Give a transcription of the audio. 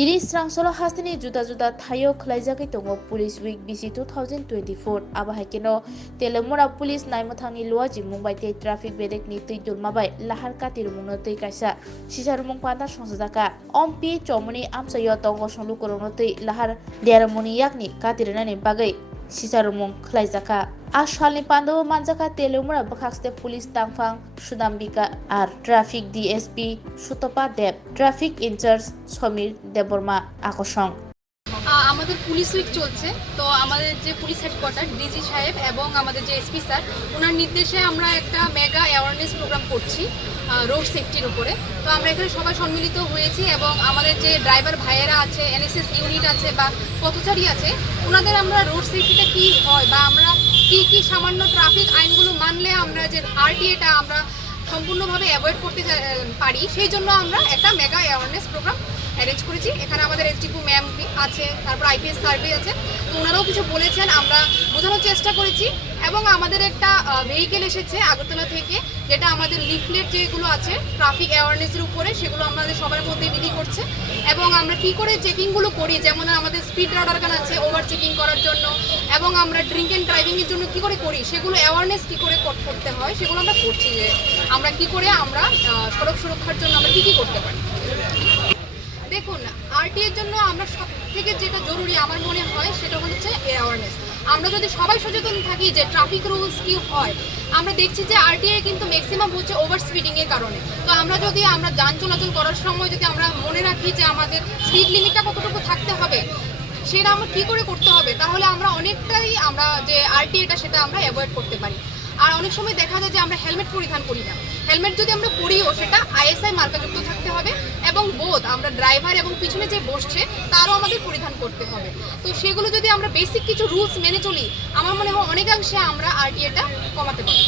Tini Strangsolo Hastini Juda Juda Tayo Klajaki Tongo Police Week BC 2024 Abahakino Telemura Police Naimathani Luaji Mumbai Te Traffic Bedek Ni Tuidul Mabai Lahar Katirumuno Tei Kaisa Sisarumung Panda Sonsaka Ompi Chomuni Amsayo Tongo Sonlu Koronoti Lahar Diaramuni Yakni Katirinani Bagai Sisarumung Klajaka Ashalni Pando Manjaka Telemura Bakakste Police Tangfang Sudambika Ar Traffic DSP Sutopa Deb Traffic Incharge Somir Deborma আকর্ষণ আমাদের police week চলছে তো আমাদের যে police headquarter DG সাহেব এবং আমাদের যে এসপি স্যার ওনার নির্দেশে আমরা একটা মেগা অ্যাওয়ারনেস প্রোগ্রাম করছি রোড সেফটির উপরে। তো আমরা এখানে সবাই সম্মিলিত হয়েছি এবং আমাদের যে ড্রাইভার ভাইয়েরা আছে, এনএসএস ইউনিট আছে বা পথচারী আছে, ওনাদের আমরা রোড সেফটিটা কী হয় বা আমরা কী সামান্য ট্রাফিক আইনগুলো মানলে আমরা যে আরটিএটা আমরা সম্পূর্ণভাবে অ্যাভয়েড করতে পারি, সেই জন্য আমরা একটা মেগা অ্যাওয়ারনেস প্রোগ্রাম অ্যারেঞ্জ করেছি। এখানে আমাদের এসডিপু ম্যাম আছে, তারপর আইপিএস সার্ভে আছে, তো ওনারাও কিছু বলেছেন, আমরা বোঝানোর চেষ্টা করেছি। এবং আমাদের একটা ভেহিকেল এসেছে আগরতলা থেকে, যেটা আমাদের লিফলেট যেগুলো আছে ট্রাফিক অ্যাওয়ারনেসের উপরে, সেগুলো আমাদের সবার মধ্যে বিলি করছে। এবং আমরা কী করে চেকিংগুলো করি, যেমন আমাদের স্পিড রাডার গান আছে ওভার চেকিং করার জন্য, এবং আমরা ড্রিঙ্ক অ্যান্ড ড্রাইভিংয়ের জন্য কী করে করি সেগুলো অ্যাওয়ারনেস কী করে করতে হয় সেগুলো আমরা করছি, যে আমরা কী করে আমরা সড়ক সুরক্ষার জন্য আমরা কী করতে পারি। দেখুন, আরটিএর জন্য আমরা সব থেকে যেটা জরুরি আমার মনে হয় সেটা হচ্ছে অ্যাওয়ারনেস। আমরা যদি সবাই সচেতন থাকি যে ট্রাফিক রুলস কী হয়, আমরা দেখছি যে আরটিএ কিন্তু ম্যাক্সিমাম হচ্ছে ওভার স্পিডিংয়ের কারণে। তো আমরা যদি যান চলাচল করার সময় যদি আমরা মনে রাখি যে আমাদের স্পিড লিমিটটা কতটুকু থাকতে হবে, সেটা আমরা কী করে করতে হবে, তাহলে আমরা অনেকটাই আমরা যে আরটিএটা সেটা আমরা অ্যাভয়েড করতে পারি। আর অনেক সময় দেখা যায় যে আমরা হেলমেট পরিধান করি না, হেলমেট যদি আমরা পরিও সেটা আইএসআই মার্কাযুক্ত থাকতে হবে, এবং বোধ আমরা ড্রাইভার এবং পিছনে যে বসছে তারও আমাদের পরিধান করতে হবে। তো সেগুলো যদি আমরা বেসিক কিছু রুলস মেনে চলি, আমার মনে হয় অনেকাংশে আমরা আরটিএটা কমাতে পারি।